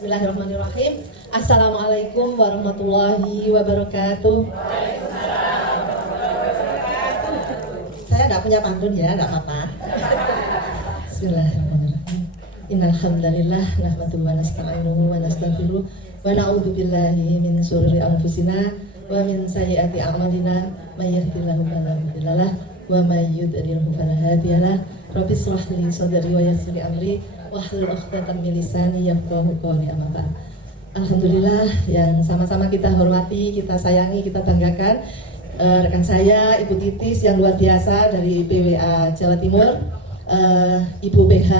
Bismillahirrahmanirrahim. Assalamualaikum warahmatullahi wabarakatuh. Saya nggak punya pantun ya, nggak apa-apa. Bismillahirrahmanirrahim. Innal hamdalillah nahmaduhu wa nasta'inuhu wa nastaghfiruh wa na'udzu billahi min shururi anfusina wa min sayyiati a'malina may yahdihillahu fala mudilla lahu wa may yudlil fala hadiya lahu. Rabbi shrah li sadri wa yassir li amri wahlul 'uqdatam min lisani yafqahu qawli. Amma ba'd. Alhamdulillah, yang sama-sama kita hormati, kita sayangi, kita banggakan rekan saya Ibu Titis yang luar biasa dari PWA Jawa Timur, Ibu BH,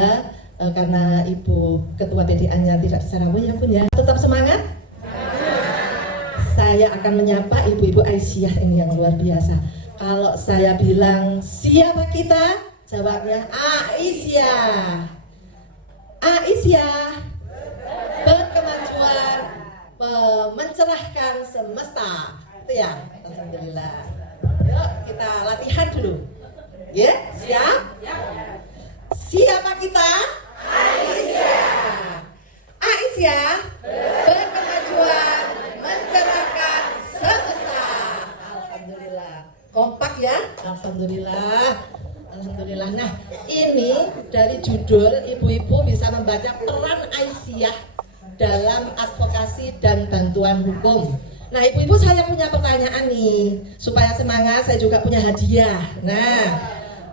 karena Ibu Ketua PDA-nya tidak bisa rawuh ya Bun ya. Tetap semangat. Saya akan menyapa Ibu-Ibu Aisyah ini yang luar biasa. Kalau saya bilang siapa kita, jawabnya Aisyah. Aisyah, berkemajuan, mencerahkan semesta. Itu ya, alhamdulillah. Yuk kita latihan dulu. Ya, siap? Siapa kita? Aisyah. Aisyah, berkemajuan, mencerahkan semesta. Alhamdulillah. Kompak ya? Alhamdulillah. Alhamdulillah. Nah, ini dari judul ibu-ibu bisa membaca peran Aisyah dalam advokasi dan bantuan hukum. Nah, ibu-ibu saya punya pertanyaan nih, supaya semangat saya juga punya hadiah. Nah,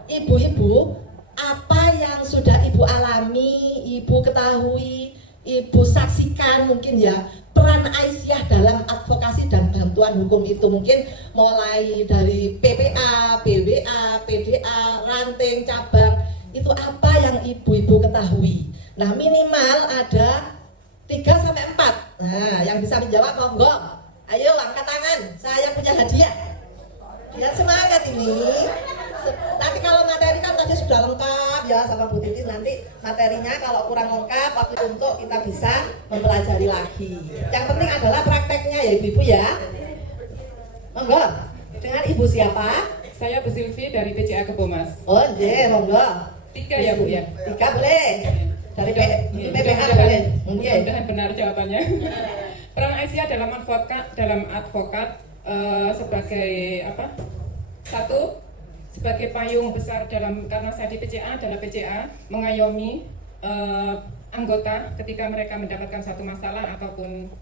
ibu-ibu, apa yang sudah ibu alami, ibu ketahui, ibu saksikan mungkin ya, peran Aisyah dalam advokasi dan bantuan hukum itu mungkin mulai dari PPA, BWA, PDA, ranting, cabang, itu apa yang ibu-ibu ketahui? Nah, minimal ada 3-4. Nah, yang bisa menjawab monggo. Ayo angkat tangan, saya punya hadiah. Biar semangat ini. Nanti kalau materi kan tadi sudah lengkap ya sama Bu Titi, nanti materinya kalau kurang lengkap waktu untuk kita bisa mempelajari lagi. Yang penting adalah prakteknya ya ibu-ibu ya. Monggo. Dengan ibu siapa? Saya Bu Silvi dari PCA Kebomas. Oh iya, monggo. 3 ya Bu ya? 3 boleh. Dari PPA boleh. Mudah-mudahan benar jawabannya. Peran Aisyah dalam advokat sebagai apa? Satu, sebagai payung besar karena saya di PCA adalah PCA mengayomi anggota ketika mereka mendapatkan satu masalah ataupun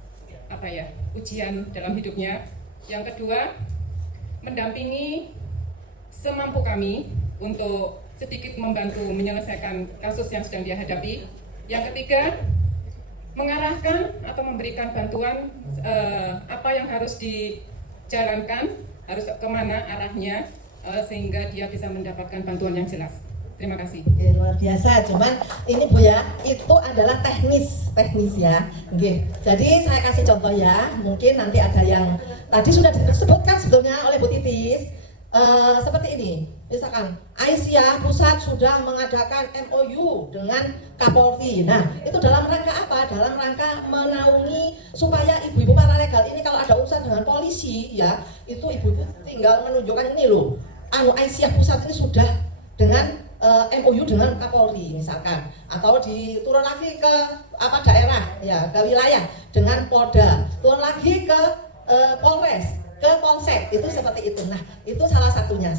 ujian dalam hidupnya. Yang kedua, mendampingi semampu kami untuk sedikit membantu menyelesaikan kasus yang sedang dia hadapi. Yang ketiga, mengarahkan atau memberikan bantuan apa yang harus dijalankan, harus kemana arahnya, sehingga dia bisa mendapatkan bantuan yang jelas. Terima kasih. Luar biasa, cuman ini Bu ya, itu adalah teknis ya. Oke. Jadi saya kasih contoh ya, mungkin nanti ada yang tadi sudah disebutkan sebetulnya oleh Bu Titis. Seperti ini, misalkan Aisyah pusat sudah mengadakan MOU dengan Kapolri. Nah, itu dalam rangka apa? Dalam rangka menaungi supaya ibu-ibu paralegal ini kalau ada urusan dengan polisi ya, itu ibu tinggal menunjukkan ini loh. Aisyah pusat ini sudah dengan MOU dengan Kapolri misalkan, atau diturun lagi ke daerah ya, ke wilayah dengan Polda, turun lagi ke Polres, ke Polsek, itu seperti itu. Nah, itu salah satunya.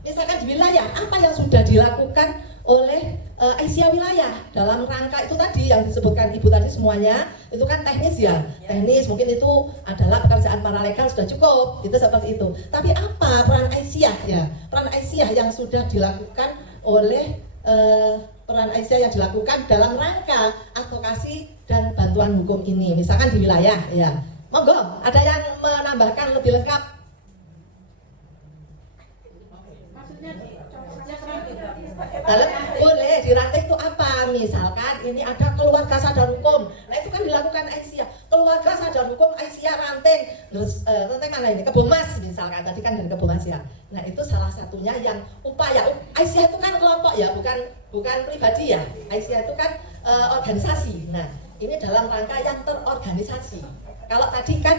Misalkan di wilayah, apa yang sudah dilakukan oleh Aisyah wilayah dalam rangka itu tadi yang disebutkan Ibu tadi semuanya, itu kan teknis ya. Teknis mungkin itu adalah pekerjaan paralegal sudah cukup, itu seperti itu. Tapi apa peran Aisyah ya? Peran Aisyah yang sudah dilakukan oleh peran Aisyah yang dilakukan dalam rangka advokasi dan bantuan hukum ini, misalkan di wilayah ya. Monggo, ada yang menambahkan lebih lengkap? Boleh, di ranting itu apa? Misalkan ini ada keluarga sadar hukum. Nah itu kan dilakukan Aisyah. Keluarga sadar hukum Aisyah ranting. Terus ranting mana ini? Kebomas misalkan. Tadi kan dari Kebomas ya. Nah itu salah satunya yang upaya. Aisyah itu kan kelompok ya, bukan pribadi ya. Aisyah itu kan organisasi. Nah ini dalam rangka yang terorganisasi. Kalau tadi kan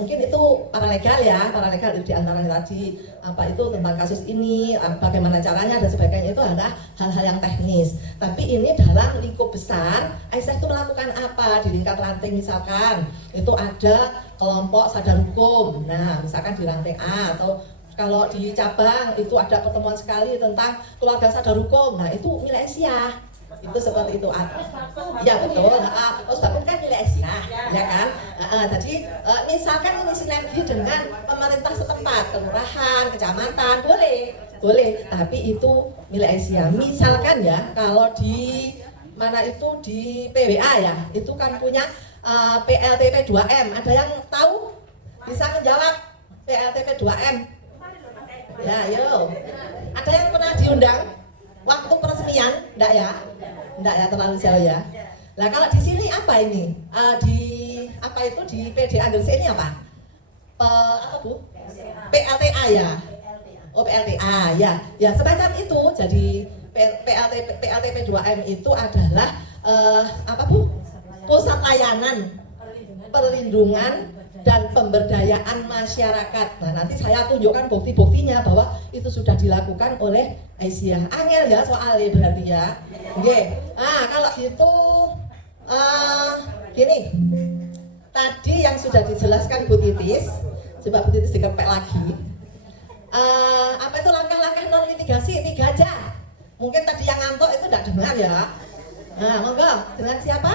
mungkin itu paralegal ya, paralegal itu diantaranya tadi apa itu tentang kasus ini, bagaimana caranya dan sebagainya, itu adalah hal-hal yang teknis. Tapi ini dalam lingkup besar, Aisyah itu melakukan apa di lingkar ranting, misalkan itu ada kelompok sadar hukum. Nah, misalkan di ranting A, atau kalau di cabang itu ada pertemuan sekali tentang keluarga sadar hukum. Nah, itu milik Aisyah. Itu seperti itu. Ya betul. Bakum kan milik Aisyah, ya kan? Jadi misalkan ini sinergi dengan pemerintah setempat, kelurahan, kecamatan, boleh. Tapi itu milik Aisyah. Misalkan ya, kalau di mana itu di PWA ya, itu kan punya PLTP 2M. Ada yang tahu? Bisa menjawab PLTP 2M? Ya, yo. Ada yang pernah diundang waktu peresmian? Enggak ya? Enggak ya, terlalu jauh ya. Nah, kalau di sini apa ini? Di PDA Indonesia ini apa? Apa Bu? PLTA ya. Oh, PLTA ya. Ya, semacam itu. Jadi PLTP 2M itu adalah Pusat Layanan Perlindungan dan Pemberdayaan Masyarakat. Nah, nanti saya tunjukkan bukti-buktinya bahwa itu sudah dilakukan oleh Aisyah. Angel ya soalnya berarti ya. Oke. Nah, kalau gitu gini. Tadi yang sudah dijelaskan Bu Titis, coba Bu Titis dikepek lagi. Apa itu langkah-langkah non mitigasi? 3 aja. Mungkin tadi yang ngantuk itu tidak dengar ya. Nah, monggo, dengan siapa?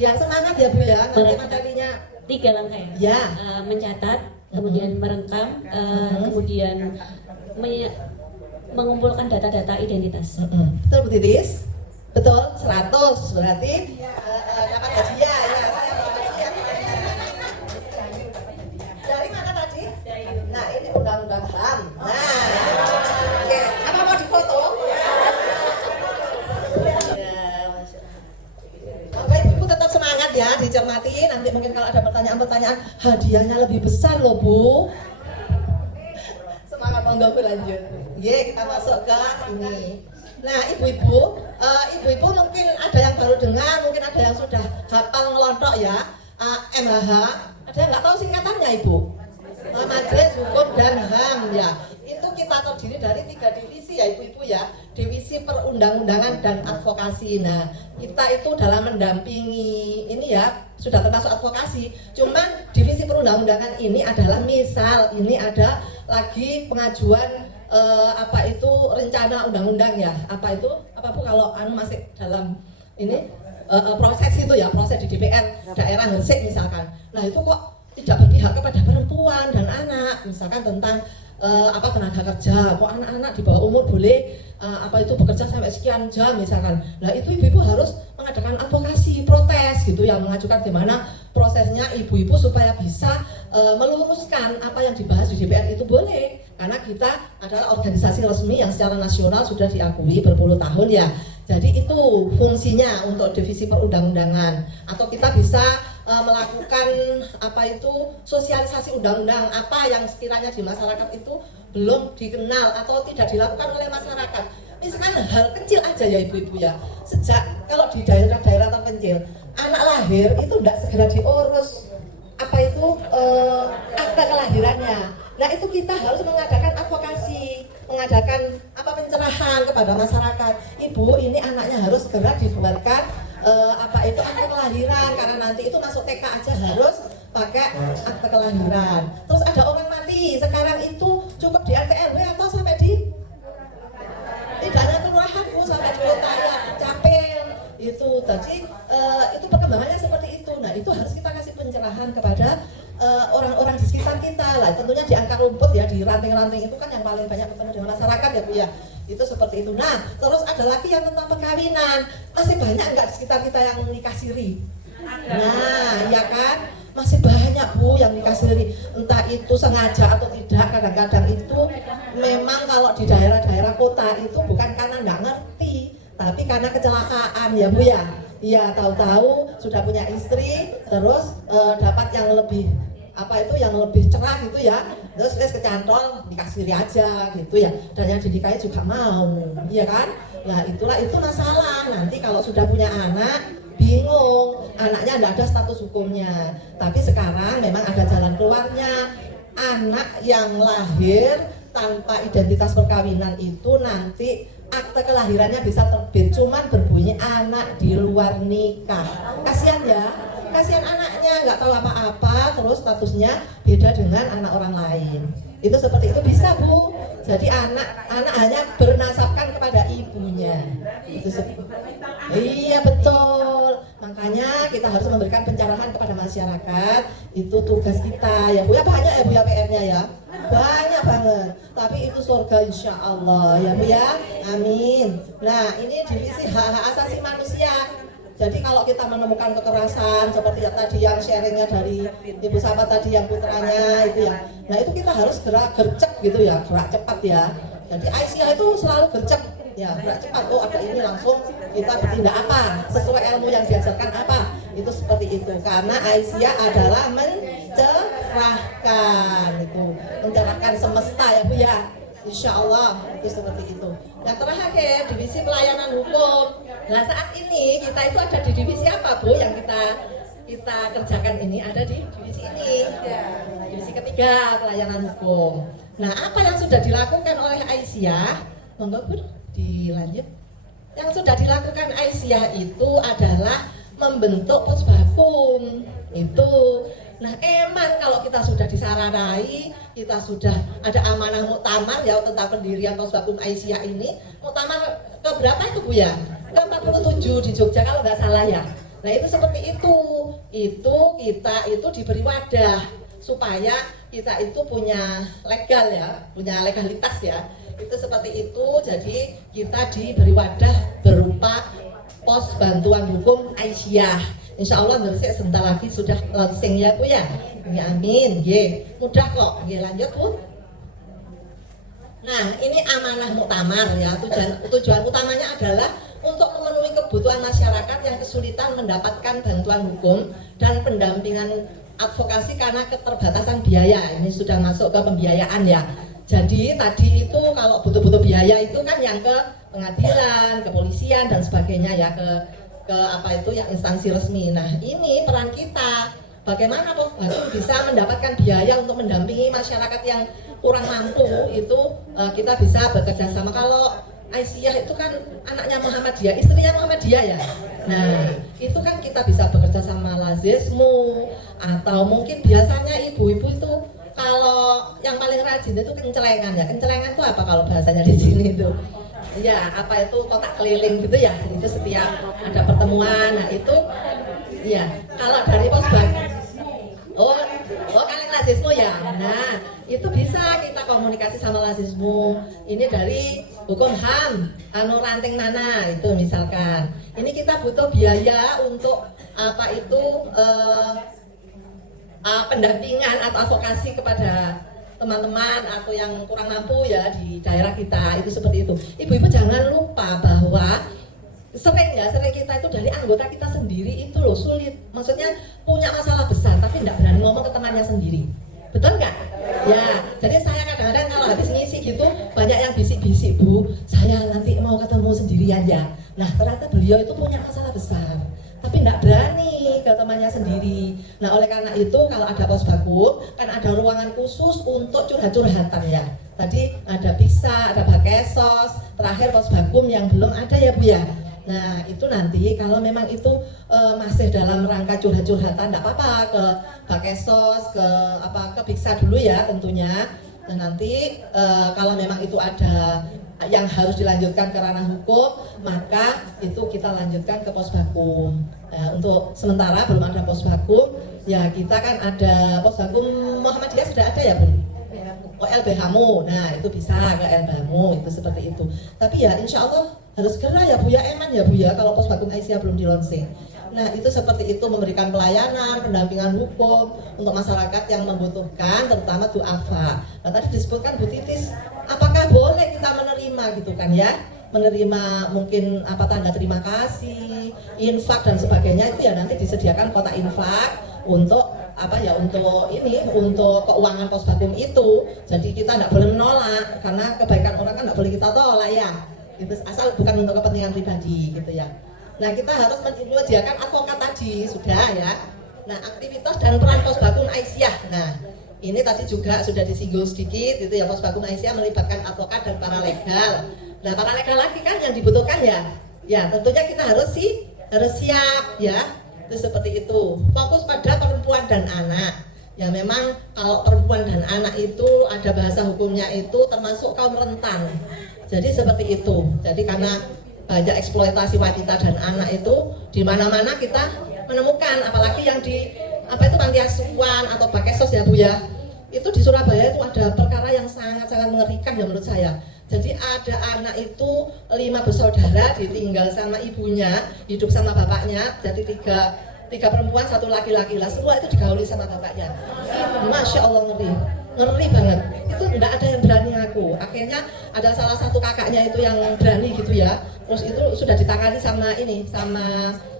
Yang semangat ya Bu ya, nanti materinya 3 langkah ya. Ya. Mencatat, kemudian merekam, kemudian mengumpulkan data-data identitas. Betul Bu Titis? Betul, 100 berarti dapat hadiah ya. Saya dapat hadiah. Dari mana tadi? Nah, ini undang-undang HAM. Nah, oke. Apa mau difoto? Oke, Ibu tetap semangat ya, dicermati. Nanti mungkin kalau ada pertanyaan-pertanyaan, hadiahnya lebih besar loh Bu. Semangat, monggo Bu, lanjut. Kita masuk ke ini. Nah, ibu-ibu mungkin ada yang baru dengar, mungkin ada yang sudah hafal ngelontok ya. MHH, ada yang nggak tahu singkatannya Ibu? Majelis Hukum dan HAM ya. Itu kita terdiri dari 3 divisi ya Ibu-ibu ya. Divisi Perundang-undangan dan Advokasi. Nah, kita itu dalam mendampingi ini ya sudah termasuk advokasi. Cuman divisi perundang-undangan ini adalah misal ini ada lagi pengajuan rencana undang-undang ya, apa Bu kalau masih dalam ini proses itu ya, proses di DPR daerah Gresik misalkan. Nah, itu kok tidak berpihak kepada perempuan dan anak, misalkan tentang tenaga kerja, kok anak-anak di bawah umur boleh bekerja sampai sekian jam misalkan. Nah, itu ibu-ibu harus mengadakan advokasi, protes gitu ya, mengajukan gimana prosesnya ibu-ibu supaya bisa meluruskan apa yang dibahas di DPR itu boleh. Karena kita adalah organisasi resmi yang secara nasional sudah diakui berpuluh tahun ya. Jadi itu fungsinya untuk divisi perundang-undangan. Atau kita bisa melakukan sosialisasi undang-undang apa yang sekiranya di masyarakat itu belum dikenal atau tidak dilakukan oleh masyarakat. Misalkan hal kecil aja ya ibu-ibu ya. Sejak kalau di daerah-daerah terpencil, anak lahir itu tidak segera diurus akta kelahirannya. Nah, itu kita harus mengadakan advokasi, mengadakan pencerahan kepada masyarakat. Ibu, ini anaknya harus segera dibuatkan akta kelahiran, karena nanti itu masuk TK aja harus pakai akta kelahiran. Terus ada orang mati, sekarang itu cukup di RT RW atau sampai di tidaknya kelurahan Bu, sampai di kota ya, capil itu. Jadi itu perkembangannya seperti itu. Nah, itu harus kita kasih pencerahan kepada orang-orang di sekitar kita lah. Tentunya di akar rumput ya, di ranting-ranting itu kan yang paling banyak ketemu dengan masyarakat ya Bu ya. Itu seperti itu. Nah, terus ada lagi yang tentang perkawinan. Masih banyak enggak di sekitar kita yang nikah siri? Nah, ya kan? Masih banyak Bu yang nikah siri. Entah itu sengaja atau tidak. Kadang-kadang itu memang kalau di daerah-daerah kota itu bukan karena enggak ngerti, tapi karena kecelakaan ya Bu ya. Iya, tahu-tahu sudah punya istri, terus dapat yang lebih yang lebih cerah gitu ya, terus kecantol dikasih aja gitu ya, dan yang dinikahi juga mau, iya kan? Nah itulah itu masalah. Nanti kalau sudah punya anak bingung, anaknya tidak ada status hukumnya. Tapi sekarang memang ada jalan keluarnya. Anak yang lahir tanpa identitas perkawinan itu nanti akte kelahirannya bisa terbit, cuman berbunyi anak di luar nikah. Kasihan ya, kasihan anaknya nggak tahu apa-apa, terus statusnya beda dengan anak orang lain. Itu seperti itu bisa Bu. Jadi anak hanya bernasabkan kepada ibunya. Itu iya betul. Makanya kita harus memberikan pencerahan kepada masyarakat. Itu tugas kita ya Bu ya, banyak ya Bu ya PR-nya ya. Banyak banget. Tapi itu surga insya Allah ya Bu ya. Amin. Nah ini divisi hak-hak asasi manusia. Jadi kalau kita menemukan kekerasan seperti yang tadi yang sharingnya dari Ibu Sahabat tadi yang putranya itu ya, nah itu kita harus gerak gercep gitu ya, gerak cepat ya. Jadi Aisyah itu selalu gercep ya, gerak cepat. Oh ada ini langsung kita bertindak apa sesuai ilmu yang diajarkan apa, itu seperti itu. Karena Aisyah adalah mencerahkan itu, mencerahkan semesta ya Bu ya. Insya Allah itu seperti itu. Yang terakhir divisi pelayanan hukum. Nah saat ini kita itu ada di divisi apa Bu? Yang kita kerjakan ini ada di divisi ini. Divisi ketiga pelayanan hukum. Nah apa yang sudah dilakukan oleh Aisyah? Monggo Bu dilanjut. Yang sudah dilakukan Aisyah itu adalah membentuk posbakum itu. Nah emang kalau kita sudah disaranai, kita sudah ada amanah muktamar ya tentang pendirian Posbakum Aisyah ini. Muktamar ke berapa itu Bu ya? Ke 47 di Jogja kalau nggak salah ya. Nah itu seperti itu. Itu kita itu diberi wadah supaya kita itu punya legal ya, punya legalitas ya. Itu seperti itu. Jadi kita diberi wadah berupa pos bantuan hukum Aisyah. Insya Allah bersih sebentar lagi sudah launching ya Bu ya. Ya amin. Ye, mudah kok. Ye, lanjut Bu. Nah ini amanah muktamar ya. Tujuan utamanya adalah untuk memenuhi kebutuhan masyarakat yang kesulitan mendapatkan bantuan hukum dan pendampingan advokasi karena keterbatasan biaya. Ini sudah masuk ke pembiayaan ya. Jadi tadi itu kalau butuh-butuh biaya itu kan yang ke pengadilan, kepolisian dan sebagainya ya, ke apa itu ya instansi resmi. Nah ini peran kita bagaimana Posbakum bisa mendapatkan biaya untuk mendampingi masyarakat yang kurang mampu itu kita bisa bekerja sama. Kalau Aisyah itu kan anaknya Muhammadiyah, istrinya Muhammadiyah ya. Nah itu kan kita bisa bekerja sama Lazismu atau mungkin biasanya ibu-ibu itu kalau yang paling rajin itu kencelengan ya. Kencelengan itu apa kalau bahasanya di sini itu? Ya apa itu kotak keliling gitu ya, itu setiap ada pertemuan. Nah itu ya kalau dari Posbakum oh kalian Lazismu ya. Nah itu bisa kita komunikasi sama Lazismu. Ini dari hukum HAM ranting mana itu misalkan. Ini kita butuh biaya untuk apa itu pendampingan atau advokasi kepada teman-teman atau yang kurang mampu ya di daerah kita, itu seperti itu. Ibu-ibu jangan lupa bahwa sering kita itu dari anggota kita sendiri itu loh sulit, maksudnya punya masalah besar tapi tidak berani ngomong ke temannya sendiri, betul nggak? Ya, jadi saya kadang-kadang kalau habis ngisi gitu banyak yang bisik-bisik Bu, saya nanti mau ketemu sendirian ya. Nah ternyata beliau itu punya masalah besar tapi tidak berani ke temannya sendiri. Nah oleh karena itu kalau ada Posbakum kan ada ruangan khusus untuk curhat-curhatan ya. Tadi ada Biksa, ada Bakesos, terakhir Posbakum yang belum ada ya Bu ya. Nah itu nanti kalau memang itu masih dalam rangka curhat-curhatan tidak apa-apa ke Bakesos, ke Biksa dulu ya tentunya. Dan nanti kalau memang itu ada yang harus dilanjutkan ke ranah hukum, maka itu kita lanjutkan ke Posbakum. Nah, untuk sementara belum ada Posbakum, ya kita kan ada Posbakum Muhammadiyah sudah ada ya Bu? Oh LBH-mu, nah itu bisa ke LBH-mu, itu seperti itu. Tapi ya insya Allah harus segera ya Bu ya, eman ya Bu ya kalau Posbakum Aisyah belum di launching. Nah itu seperti itu, memberikan pelayanan, pendampingan hukum untuk masyarakat yang membutuhkan, terutama du'afa. Nah tadi disebutkan Bu Titis, apakah boleh kita menerima gitu kan ya, menerima mungkin apa tanda terima kasih, infak dan sebagainya, itu ya nanti disediakan kotak infak untuk apa ya untuk ini untuk keuangan Posbakum itu. Jadi kita nggak boleh menolak karena kebaikan orang kan nggak boleh kita tolak ya. Itu asal bukan untuk kepentingan pribadi gitu ya. Nah kita harus menyediakan advokat tadi sudah ya. Nah aktivitas dan peran Posbakum Aisyah. Nah ini tadi juga sudah disinggung sedikit gitu ya, Posbakum Aisyah melibatkan advokat dan paralegal. Nah paralegal lagi kan yang dibutuhkan ya. Ya tentunya kita harus siap ya. Itu seperti itu. Fokus pada perempuan dan anak. Ya memang kalau perempuan dan anak itu ada bahasa hukumnya itu termasuk kaum rentan. Jadi seperti itu. Jadi karena banyak eksploitasi wanita dan anak itu di mana-mana kita menemukan, apalagi yang di panti asuhan atau Bakesos ya Bu ya. Itu di Surabaya itu ada perkara yang sangat-sangat mengerikan ya menurut saya. Jadi ada anak itu 5 bersaudara ditinggal sama ibunya, hidup sama bapaknya, jadi tiga perempuan, 1 laki-laki lah, semua itu digauli sama bapaknya. Masya Allah ngeri banget. Itu enggak ada yang berani ngaku. Akhirnya ada salah satu kakaknya itu yang berani gitu ya. Terus itu sudah ditangani sama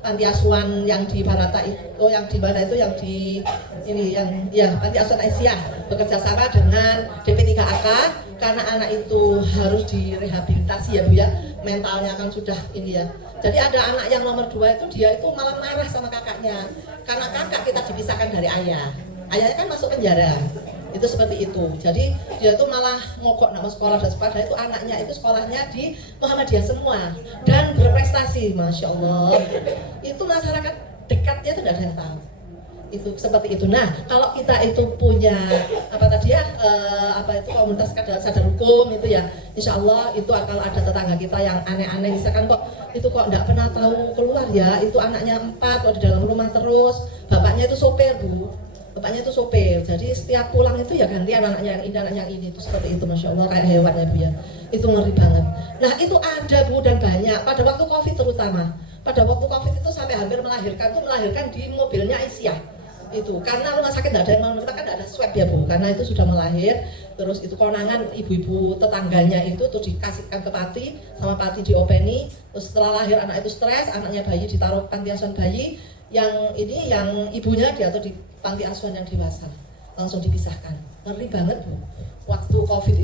panti asuhan yang di Barata itu, yang di mana itu yang di ini yang ya panti asuhan Aisyah bekerja sama dengan DP3AK karena anak itu harus direhabilitasi ya Bu ya, mentalnya kan sudah ini ya. Jadi ada anak yang nomor 2 itu dia itu malah marah sama kakaknya karena kakak kita dipisahkan dari ayahnya kan masuk penjara. Itu seperti itu. Jadi dia tuh malah ngokok nama sekolah dan sebagainya. Itu anaknya itu sekolahnya di Muhammadiyah semua dan berprestasi, Masya Allah. Itu masyarakat dekatnya itu tidak ada yang tahu. Itu seperti itu. Nah kalau kita itu punya komunitas sadar hukum itu ya, insya Allah itu akan ada tetangga kita yang aneh-aneh, misalkan kok nggak pernah tahu keluar ya, itu anaknya 4 kok di dalam rumah terus, bapaknya itu sopir Bu. Bapaknya itu sopir, jadi setiap pulang itu ya gantian anaknya yang ini, anaknya yang ini, itu seperti itu, Masya Allah, kayak hewan ya Bu ya. Itu ngeri banget. Nah itu ada Bu dan banyak, pada waktu Covid terutama. Pada waktu Covid itu sampai hampir melahirkan di mobilnya Aisyah. Itu, karena rumah sakit tidak ada yang mau menerima, kan tidak ada swab ya Bu, karena itu sudah melahir, terus itu konangan ibu-ibu tetangganya itu terus dikasihkan ke Pati, sama Pati diopeni, terus setelah lahir anak itu stres, anaknya bayi ditaruh panti asuhan bayi, yang ibunya diatur di panti asuhan yang dewasa, langsung dipisahkan. Ngeri banget Bu, waktu Covid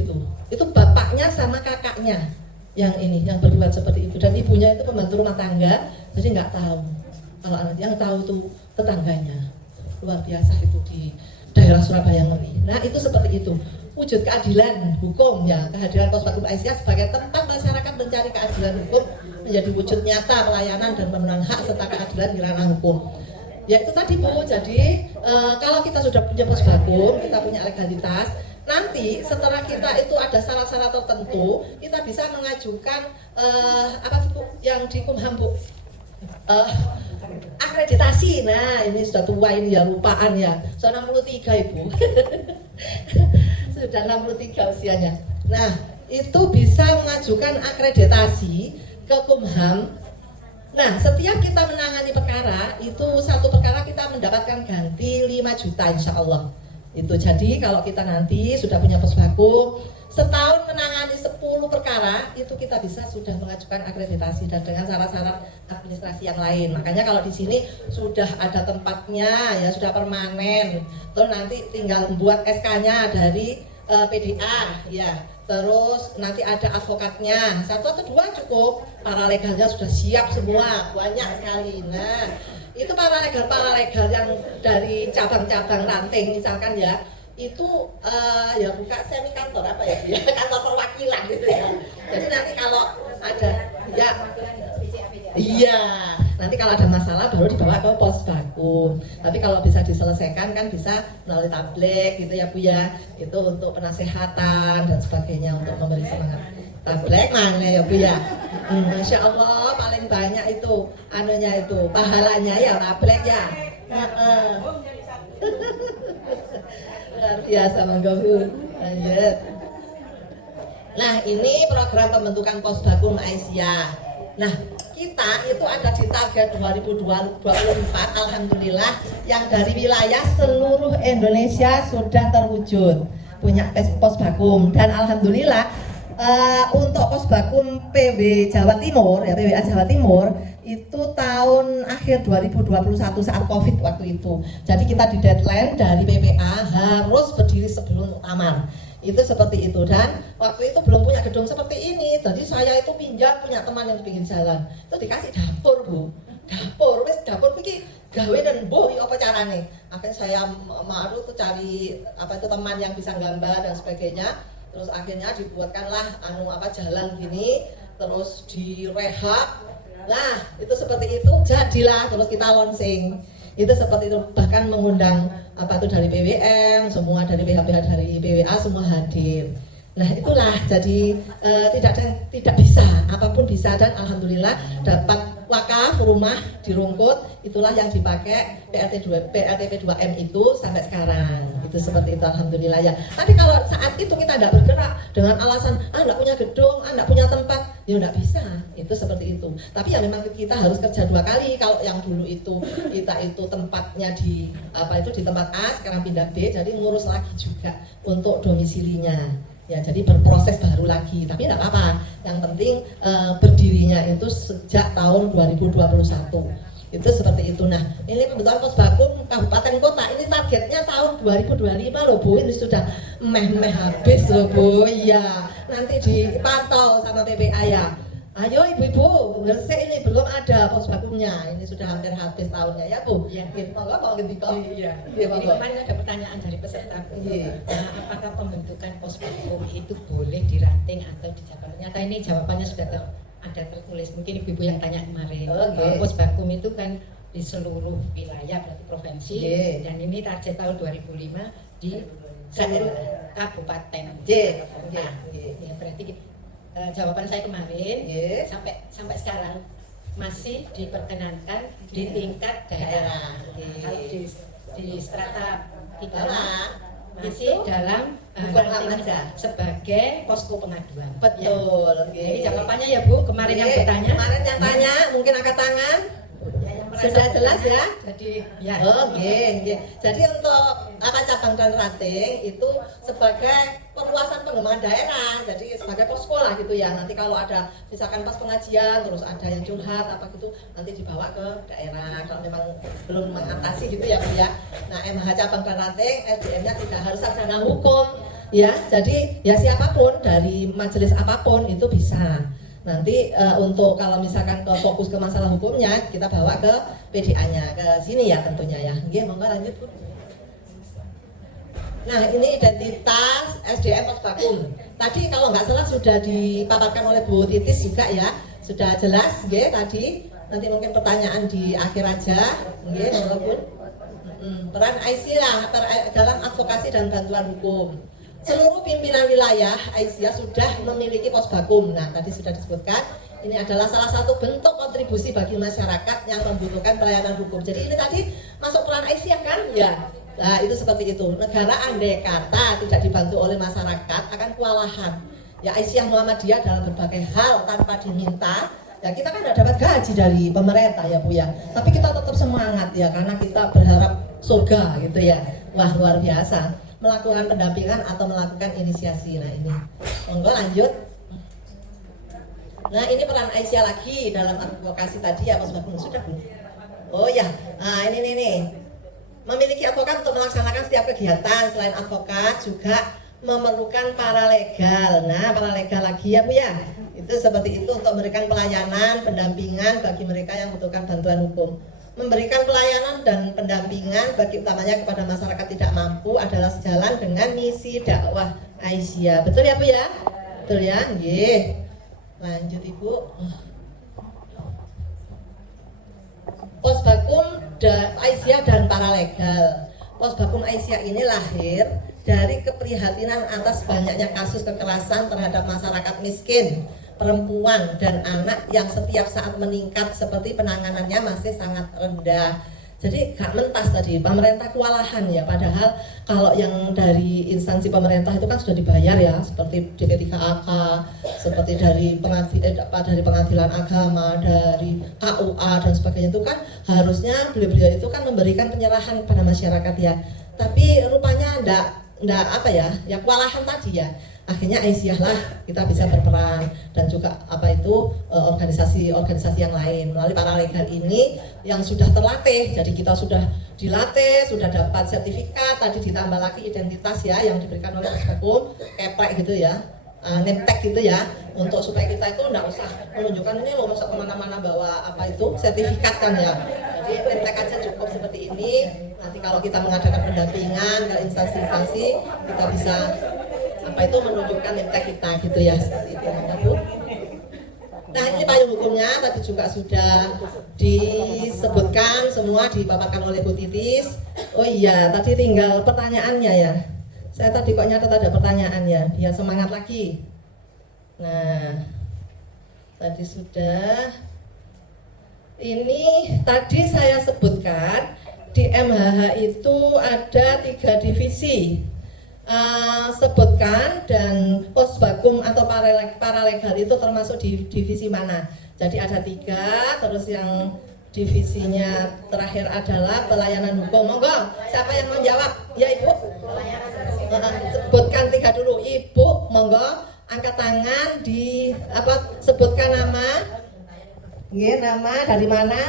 itu bapaknya sama kakaknya yang berbuat seperti itu, dan ibunya itu pembantu rumah tangga, jadi nggak tahu. Kalau anak yang tahu tuh tetangganya. Luar biasa itu di daerah Surabaya ngeri. Nah itu seperti itu, wujud keadilan hukum ya, kehadiran Posbakum Aisyah sebagai tempat masyarakat mencari keadilan hukum menjadi wujud nyata pelayanan dan pemenuhan hak serta keadilan di ranah hukum. Ya itu tadi Bu, jadi kalau kita sudah punya Posbakum, kita punya legalitas, nanti setelah kita itu ada syarat-syarat tertentu, kita bisa mengajukan yang di Kumham Bu, akreditasi. Nah ini sudah tua ini ya, lupaan ya, sudah 63 Ibu. Sudah 63 usianya. Nah itu bisa mengajukan akreditasi ke Kumham. Nah setiap kita menangani perkara itu, satu perkara kita mendapatkan ganti 5 juta insya Allah. Itu jadi kalau kita nanti sudah punya Posbakum, setahun menangani 10 perkara, itu kita bisa sudah mengajukan akreditasi dan dengan syarat-syarat administrasi yang lain. Makanya kalau di sini sudah ada tempatnya ya, sudah permanen. Terus nanti tinggal membuat SK-nya dari PDA ya. Terus nanti ada advokatnya, 1 atau 2 cukup. Paralegalnya sudah siap semua, banyak sekali. Nah itu paralegal yang dari cabang-cabang ranting misalkan ya, itu ya buka semi kantor kantor perwakilan gitu ya. Jadi nanti kalau ada nanti kalau ada masalah baru dibawa ke Posbakum. Tapi kalau bisa diselesaikan kan bisa melalui tablik gitu ya Bu ya. Itu untuk penasehatan dan sebagainya, untuk memberi semangat. Tablik mana ya Bu ya? Masya Allah paling banyak itu pahalanya ya tablik ya. Luar biasa monggo Bu. Lanjut. Nah ini program pembentukan Posbakum Aisyah. Nah kita itu ada di target 2024 alhamdulillah yang dari wilayah seluruh Indonesia sudah terwujud punya Posbakum, dan alhamdulillah Untuk Posbakum PW Jawa Timur ya, PWA Jawa Timur itu tahun akhir 2021 saat Covid waktu itu. Jadi kita di deadline dari PPA harus berdiri sebelum muktamar. Itu seperti itu, dan waktu itu belum punya gedung seperti ini. Jadi saya itu pinjam punya teman yang di pinggir jalan. Itu dikasih dapur, Bu. Dapur iki gawe dan boh apa carane. Akhirnya saya maru tuh cari teman yang bisa gambar dan sebagainya. Terus akhirnya dibuatkanlah jalan gini, terus direhab. Nah, itu seperti itu jadilah, terus kita launching. Itu seperti itu, bahkan mengundang dari PWM, semua dari PH-PH dari PWA semua hadir. Nah, itulah jadi tidak bisa, apapun bisa, dan alhamdulillah dapat wakaf rumah di Rungkut, itulah yang dipakai PLTP 2M itu sampai sekarang. Itu seperti itu, alhamdulillah ya. Tapi kalau saat itu kita tidak bergerak dengan alasan tidak punya gedung, tidak punya tempat, ya tidak bisa. Itu seperti itu. Tapi ya memang kita harus kerja 2 kali. Kalau yang dulu itu kita itu tempatnya di di tempat A, sekarang pindah B, jadi ngurus lagi juga untuk domisilinya. Ya, jadi berproses baru lagi, tapi tidak apa-apa. Yang penting berdirinya itu sejak tahun 2021. Itu seperti itu. Nah, ini kebetulan Posbakum Kabupaten Kota, ini targetnya tahun 2025 loh Bu, ini sudah meh habis loh Bu. Iya, nanti dipantau sama PPA ya. Ayo ibu-ibu, ngersek ini belum ada Posbakumnya, ini sudah hampir habis tahunnya ya Bu. Iya. Mau ngendika? Iya. Ini kemarin ada pertanyaan dari peserta. Iya. Apakah pembentukan Posbakum itu boleh diranting atau dijabarkan? Ternyata ini jawabannya sudah ada tertulis. Mungkin ibu-ibu yang tanya kemarin. Okay. Posbakum itu kan di seluruh wilayah, berarti provinsi. Yeah. Dan ini target tahun 2005 di seluruh kabupaten. Yeah. Nah, ya berarti jawaban saya kemarin sampai sekarang masih diperkenankan di tingkat daerah. Kalau di strata 3 masih dalam sebagai posko pengaduan. Betul. Jadi jawabannya ya Bu, kemarin yang bertanya. Kemarin yang tanya mungkin angkat tangan. Sudah jelas ya? Jadi ya. Jadi untuk cabang dan ranting itu sebagai perluasan pengembangan daerah. Jadi sebagai posko lah gitu ya. Nanti kalau ada misalkan pas pengajian terus ada yang curhat gitu, nanti dibawa ke daerah kalau memang belum mengatasi gitu ya Bu ya. Nah, MH cabang dan ranting SDM-nya tidak harus sarjana hukum ya. Jadi ya siapapun dari majelis apapun itu bisa. Nanti untuk kalau misalkan fokus ke masalah hukumnya, kita bawa ke PDA-nya, ke sini ya tentunya ya. Oke, monggo lanjut Bu. Nah, ini identitas SDM Posbakum. Tadi kalau nggak salah sudah dipaparkan oleh Bu Titis juga ya, sudah jelas, tadi. Nanti mungkin pertanyaan di akhir aja, monggo Bu. Peran Aisyah dalam advokasi dan bantuan hukum. Seluruh pimpinan wilayah Aisyah sudah memiliki Posbakum. Nah, tadi sudah disebutkan, ini adalah salah satu bentuk kontribusi bagi masyarakat yang membutuhkan pelayanan hukum. Jadi ini tadi masuk peran Aisyah kan? Ya. Nah, itu seperti itu. Negara andai kata tidak dibantu oleh masyarakat akan kewalahan. Ya, Aisyah Muhammadiyah dalam berbagai hal tanpa diminta. Ya, kita kan tidak dapat gaji dari pemerintah ya Bu ya. Tapi kita tetap semangat ya, karena kita berharap surga gitu ya. Wah, luar biasa. Melakukan pendampingan atau melakukan inisiasi. Nah, ini monggo lanjut. Nah, ini peran Aisyah lagi dalam advokasi tadi ya Posbakum sudah Bu. Oh ya, nah ini memiliki advokat untuk melaksanakan setiap kegiatan. Selain advokat juga memerlukan paralegal. Nah, paralegal lagi ya Bu ya. Itu seperti itu untuk memberikan pelayanan, pendampingan bagi mereka yang membutuhkan bantuan hukum. Memberikan pelayanan dan pendampingan bagi utamanya kepada masyarakat tidak mampu adalah sejalan dengan misi dakwah Aisyah. Betul ya Bu ya? Betul ya? Nggih. Lanjut Ibu. Posbakum Aisyah dan paralegal. Posbakum Aisyah ini lahir dari keprihatinan atas banyaknya kasus kekerasan terhadap masyarakat miskin, perempuan dan anak yang setiap saat meningkat, seperti penanganannya masih sangat rendah. Jadi gak mentas tadi, pemerintah kewalahan ya, padahal kalau yang dari instansi pemerintah itu kan sudah dibayar ya, seperti DP3AK, seperti dari pengadilan agama, dari KUA dan sebagainya, itu kan harusnya beliau-beliau itu kan memberikan penyerahan kepada masyarakat ya. Tapi rupanya enggak kewalahan tadi ya. akhirnya Aisyah lah kita bisa berperan, dan juga apa itu organisasi-organisasi yang lain melalui paralegal ini yang sudah terlatih. Jadi kita sudah dilatih, sudah dapat sertifikat, tadi ditambah lagi identitas ya yang diberikan oleh Puspakum, keplek gitu ya, name tag gitu ya, untuk supaya kita itu enggak usah menunjukkan ini loh masuk kemana-mana bawa apa itu sertifikat kan ya. Jadi name tag aja cukup seperti ini. Nanti kalau kita mengadakan pendampingan ke instansi-instansi, kita bisa apa itu menunjukkan name tag kita gitu ya, seperti itu ya, Bu. Nah ini payung hukumnya tadi juga sudah disebutkan semua, dipaparkan oleh Bu Titis. Oh iya, tadi tinggal pertanyaannya ya. Saya tadi kok nyatet ada pertanyaannya, biar semangat lagi. Nah, tadi sudah. Ini tadi saya sebutkan di MHH itu ada 3 divisi. Sebutkan dan Posbakum atau paralegal itu termasuk di divisi mana. Jadi ada 3, terus yang divisinya terakhir adalah pelayanan hukum. Monggo, siapa yang menjawab? Ya Ibu. Sebutkan 3 dulu. Ibu, monggo angkat tangan di apa? Sebutkan nama. Nggih, nama dari mana?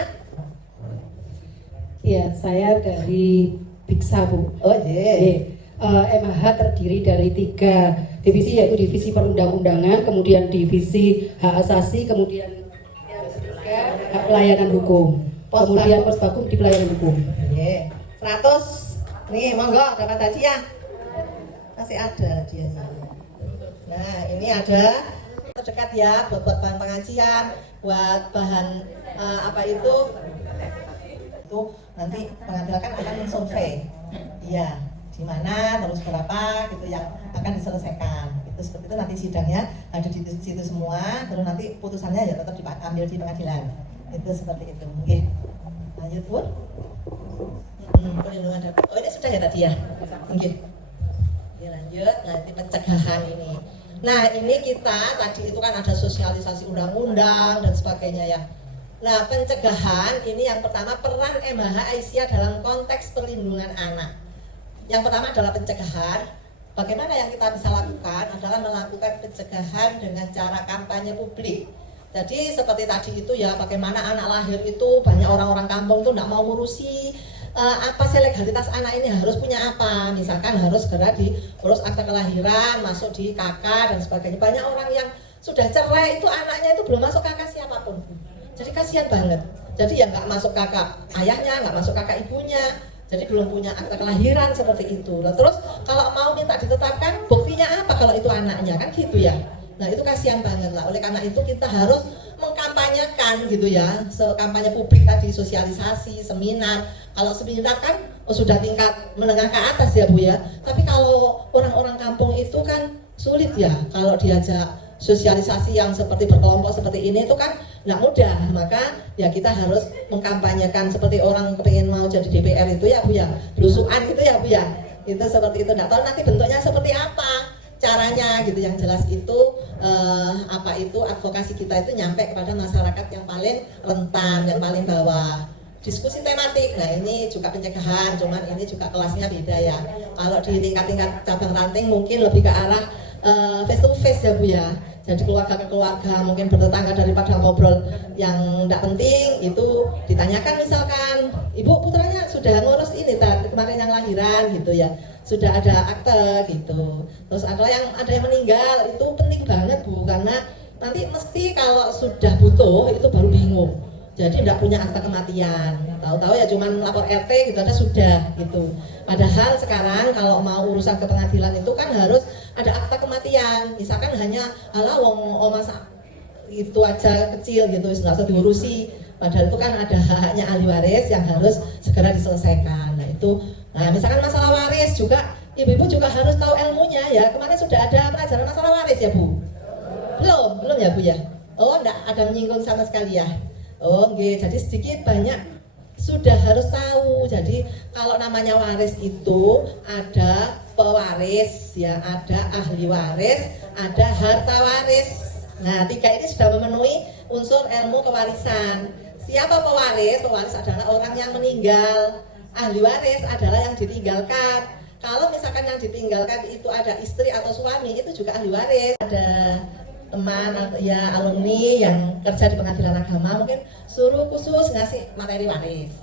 Ya, saya dari Biksa, Bu. Oh, iya. MHH terdiri dari 3 divisi, yaitu divisi perundang-undangan, kemudian divisi hak asasi, kemudian yang ketiga hak pelayanan hukum, kemudian Posbakum di pelayanan hukum. Oke, 100. Nih, monggo dapat hadiah. Masih ada hadiahnya. Nah, ini ada terdekat ya buat bahan pengajian, buat bahan apa itu nanti pengadilan akan survei. Iya. Di mana terus berapa gitu yang akan diselesaikan itu, seperti itu nanti sidangnya ada di situ semua, terus nanti putusannya ya tetap diambil di pengadilan, itu seperti itu. Oke, lanjut Bu. Perlindungan data, oh ini sudah ya tadi ya. Oke, lanjut. Nanti pencegahan ini, nah ini kita tadi itu kan ada sosialisasi undang-undang dan sebagainya ya. Nah pencegahan ini yang pertama, peran MHH Aisyah dalam konteks perlindungan anak. Yang pertama adalah pencegahan. Bagaimana yang kita bisa lakukan adalah melakukan pencegahan dengan cara kampanye publik. Jadi seperti tadi itu ya, bagaimana anak lahir itu banyak orang-orang kampung itu tidak mau ngurusi apa sih legalitas anak ini harus punya apa. Misalkan harus segera diurus akte kelahiran, masuk di KK dan sebagainya. Banyak orang yang sudah cerai itu anaknya itu belum masuk KK siapapun. Jadi kasihan banget. Jadi ya nggak masuk KK ayahnya, nggak masuk KK ibunya. Jadi belum punya akte kelahiran seperti itu. Nah, terus kalau mau minta ditetapkan, buktinya apa kalau itu anaknya, kan gitu ya. Nah itu kasihan banget lah. Oleh karena itu kita harus mengkampanyekan gitu ya, kampanye publik tadi, sosialisasi, seminar. Kalau seminar kan sudah tingkat menengah ke atas ya Bu ya. Tapi kalau orang-orang kampung itu kan sulit ya kalau diajak sosialisasi yang seperti berkelompok seperti ini itu kan nggak mudah. Maka ya kita harus mengkampanyekan seperti orang kepingin mau jadi DPR itu ya Bu ya, belusukan gitu ya Bu ya, itu seperti itu. Nggak tahu nanti bentuknya seperti apa caranya gitu. Yang jelas itu apa itu advokasi kita itu nyampe kepada masyarakat yang paling rentan, yang paling bawah. Diskusi tematik, nah ini juga pencegahan, cuman ini juga kelasnya beda ya. Kalau di tingkat-tingkat cabang ranting mungkin lebih ke arah face to face ya Bu ya. Jadi keluarga ke keluarga, mungkin bertetangga daripada ngobrol yang tidak penting itu ditanyakan, misalkan ibu putranya sudah ngurus ini kemarin yang lahiran gitu ya, sudah ada akte gitu. Terus ada yang meninggal, itu penting banget Bu, karena nanti mesti kalau sudah butuh itu baru bingung. Jadi tidak punya akta kematian, tahu-tahu ya cuman lapor RT gitu ada sudah gitu. Padahal sekarang kalau mau urusan ke pengadilan itu kan harus ada akta kematian. Misalkan hanya wong oma itu aja kecil gitu, nggak usah diurusi. Padahal itu kan ada haknya ahli waris yang harus segera diselesaikan. Nah misalkan masalah waris juga, ibu-ibu juga harus tahu ilmunya ya. Kemarin sudah ada pelajaran masalah waris ya Bu? Belum ya Bu ya? Oh enggak ada menyinggung sama sekali ya? Oh nggih, jadi sedikit banyak sudah harus tahu. Jadi kalau namanya waris itu ada pewaris ya, ada ahli waris, ada harta waris. Nah 3 ini sudah memenuhi unsur ilmu kewarisan. Siapa pewaris? Pewaris adalah orang yang meninggal. Ahli waris adalah yang ditinggalkan. Kalau misalkan yang ditinggalkan itu ada istri atau suami, itu juga ahli waris. Ada teman atau ya alumni yang kerja di pengadilan agama, mungkin suruh khusus ngasih materi waris.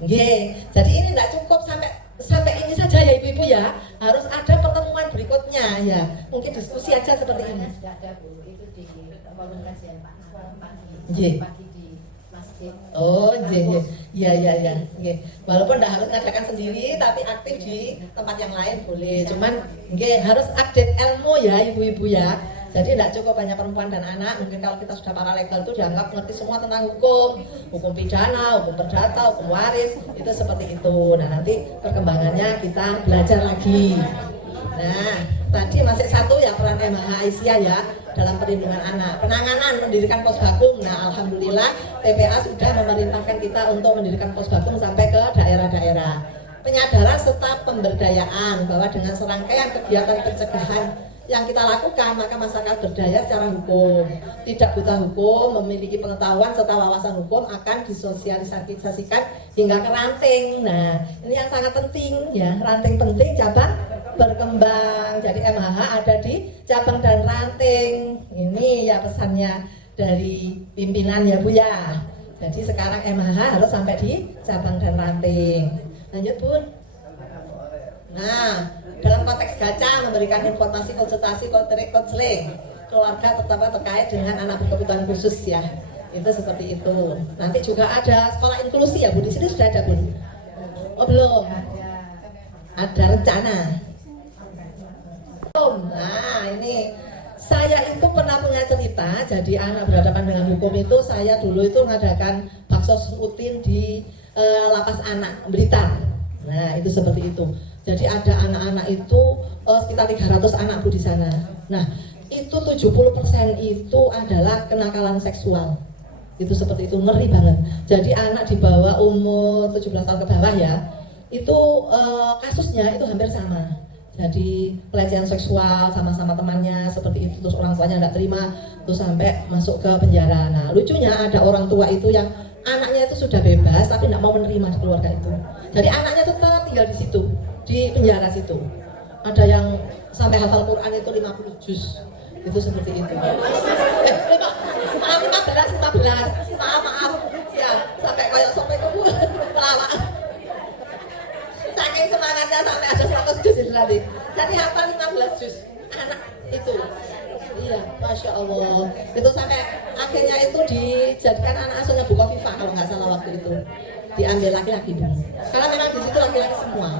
Nggih. Jadi ini tidak cukup sampai ini saja ya ibu-ibu ya. Harus ada pertemuan berikutnya ya. Mungkin diskusi aja seperti ini. Sudah ada Bu, itu di forum kajian pagi. Nggih. Pagi di masjid. Oh, iya. Iya. Walaupun tidak harus ngadakan sendiri, tapi aktif di tempat yang lain boleh. Cuman, harus update ilmu ya ibu-ibu ya. Jadi tidak cukup hanya perempuan dan anak. Mungkin kalau kita sudah paralegal itu dianggap ngerti semua tentang hukum pidana, hukum perdata, hukum waris, itu seperti itu. Nah nanti perkembangannya kita belajar lagi. Nah tadi masih satu ya peran MH Aisyah ya dalam perlindungan anak, penanganan mendirikan posbakum. Nah alhamdulillah TPA sudah memerintahkan kita untuk mendirikan posbakum sampai ke daerah-daerah. Penyadaran serta pemberdayaan bahwa dengan serangkaian kegiatan pencegahan yang kita lakukan, maka masyarakat berdaya secara hukum, tidak buta hukum, memiliki pengetahuan serta wawasan hukum akan disosialisasikan hingga ke ranting. Nah, ini yang sangat penting ya, ranting penting, cabang berkembang. Jadi MHH ada di cabang dan ranting. Ini ya pesannya dari pimpinan ya Bu ya. Jadi sekarang MHH harus sampai di cabang dan ranting. Lanjut Bun. Nah, dalam konteks gacha memberikan informasi konsultasi konseling keluarga terutama terkait dengan anak berkebutuhan khusus ya, itu seperti itu. Nanti juga ada sekolah inklusi ya Bu, di sini sudah ada Bun? Oh belum? Ada rencana? Belum. Nah ini saya itu pernah punya cerita. Jadi anak berhadapan dengan hukum itu, saya dulu itu mengadakan baksos rutin di lapas anak Blitar. Nah itu seperti itu. Jadi ada anak-anak itu sekitar 300 anak Bu di sana. Nah, itu 70% itu adalah kenakalan seksual. Itu seperti itu, ngeri banget. Jadi anak di bawah umur 17 tahun ke bawah ya, itu kasusnya itu hampir sama. Jadi pelecehan seksual sama-sama temannya seperti itu, terus orang tuanya tidak terima, terus sampai masuk ke penjara. Nah, lucunya ada orang tua itu yang anaknya itu sudah bebas tapi tidak mau menerima di keluarga itu. Jadi anaknya tetap tinggal di situ, di penjara situ. Ada yang sampai hafal Quran itu 50 juz. Itu seperti itu. Maaf 15. Maaf. Ya, sampai kayak sampai ke pelawak. Saking semangatnya sampai ada 100 juz itu tadi. Jadi hafal 15 juz anak itu. Iya, Masya Allah. Itu sampai akhirnya itu dijadikan anak asuhnya Bu Kofifa kalau nggak salah waktu itu. Diambil laki-laki dulu. Karena memang di situ laki-laki semua.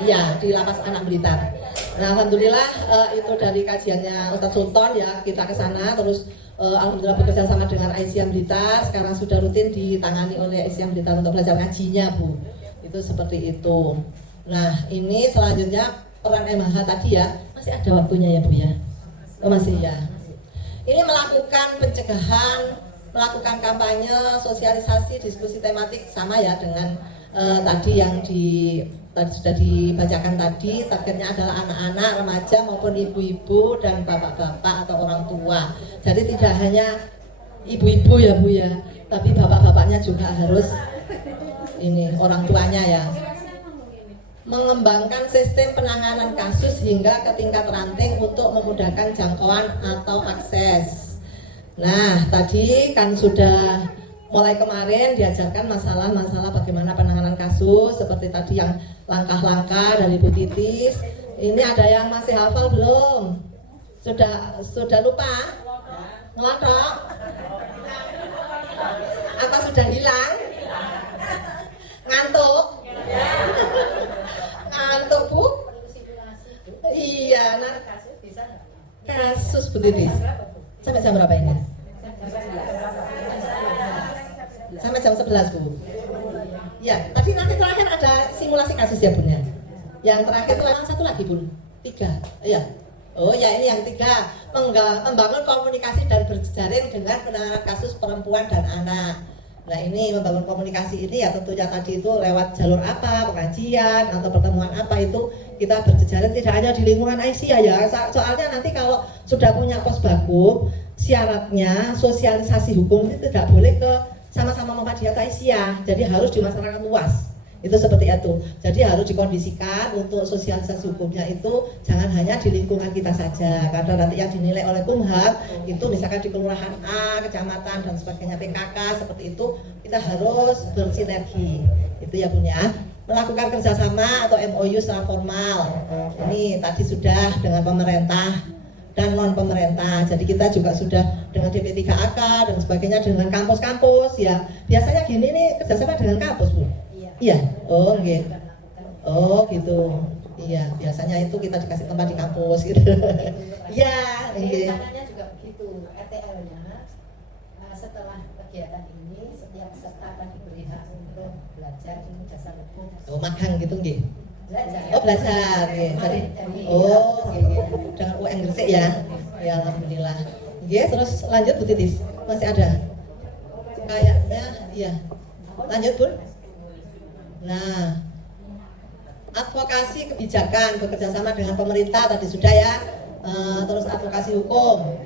Iya, di lapas anak Blitar. Nah, alhamdulillah itu dari kajiannya Ustadz Sultan ya, kita ke sana terus alhamdulillah bekerja sama dengan Aisyah Blitar. Sekarang sudah rutin ditangani oleh Aisyah Blitar untuk belajar ngajinya, Bu. Itu seperti itu. Nah, ini selanjutnya peran MH tadi ya, masih ada waktunya ya, Bu ya. Oh, masih ya. Ini melakukan pencegahan, melakukan kampanye, sosialisasi, diskusi tematik sama ya dengan tadi yang tadi sudah dibacakan tadi. Targetnya adalah anak-anak, remaja maupun ibu-ibu dan bapak-bapak atau orang tua. Jadi tidak hanya ibu-ibu ya Bu ya, tapi bapak-bapaknya juga harus ini orang tuanya ya. Mengembangkan sistem penanganan kasus hingga ke tingkat ranting untuk memudahkan jangkauan atau akses. Nah, tadi kan sudah mulai kemarin diajarkan masalah-masalah bagaimana penanganan kasus, seperti tadi yang langkah-langkah dari Bu Titis. Ini ada yang masih hafal belum? Sudah lupa? Ngelontok? Apa sudah hilang? Ngantuk? Ngantuk Bu? Iya, nah kasus Bu Titis. Sampai jam berapa ini? Sampai jam 11 Bu. Ya, tadi nanti terakhir ada simulasi kasus ya Bun ya. Yang terakhir itu satu lagi Bun. 3. Iya. Oh ya, ini yang 3, membangun komunikasi dan berjejaring dengan penanganan kasus perempuan dan anak. Nah ini membangun komunikasi ini ya tentunya tadi itu lewat jalur apa, pengajian atau pertemuan apa itu kita berjejaring tidak hanya di lingkungan Aisyah ya. Soalnya nanti kalau sudah punya posbakum, syaratnya sosialisasi hukum itu tidak boleh ke sama-sama Muhammadiyah Aisyah. Jadi harus di masyarakat luas. Itu seperti itu. Jadi harus dikondisikan untuk sosialisasi hukumnya itu jangan hanya di lingkungan kita saja, karena nanti yang dinilai oleh Kumham itu misalkan di kelurahan A, kecamatan dan sebagainya, PKK seperti itu, kita harus bersinergi. Itu ya Bun ya. Melakukan kerjasama atau MOU secara formal. Ini tadi sudah dengan pemerintah dan non pemerintah. Jadi kita juga sudah dengan DP3AK dan sebagainya, dengan kampus-kampus ya. Biasanya gini nih kerjasama dengan kampus Bu. Iya. Oh, gitu. Oh, gitu. Iya, biasanya itu kita dikasih tempat di kampus gitu. Iya, Jadi caranya juga begitu. RTL-nya setelah kegiatan ini setiap peserta akan diberi hak untuk belajar ilmu dasar hukum. Oh, magang gitu nggih. Belajar. Oh, belajar nggih. Tadi. Oh, nggih. Dengan UN Gresik ya. Ya alhamdulillah. Nggih, terus lanjut Bu Titis. Masih ada? Kayaknya iya. Lanjut, Bun. Nah, advokasi kebijakan bekerjasama dengan pemerintah tadi sudah ya. Terus advokasi hukum,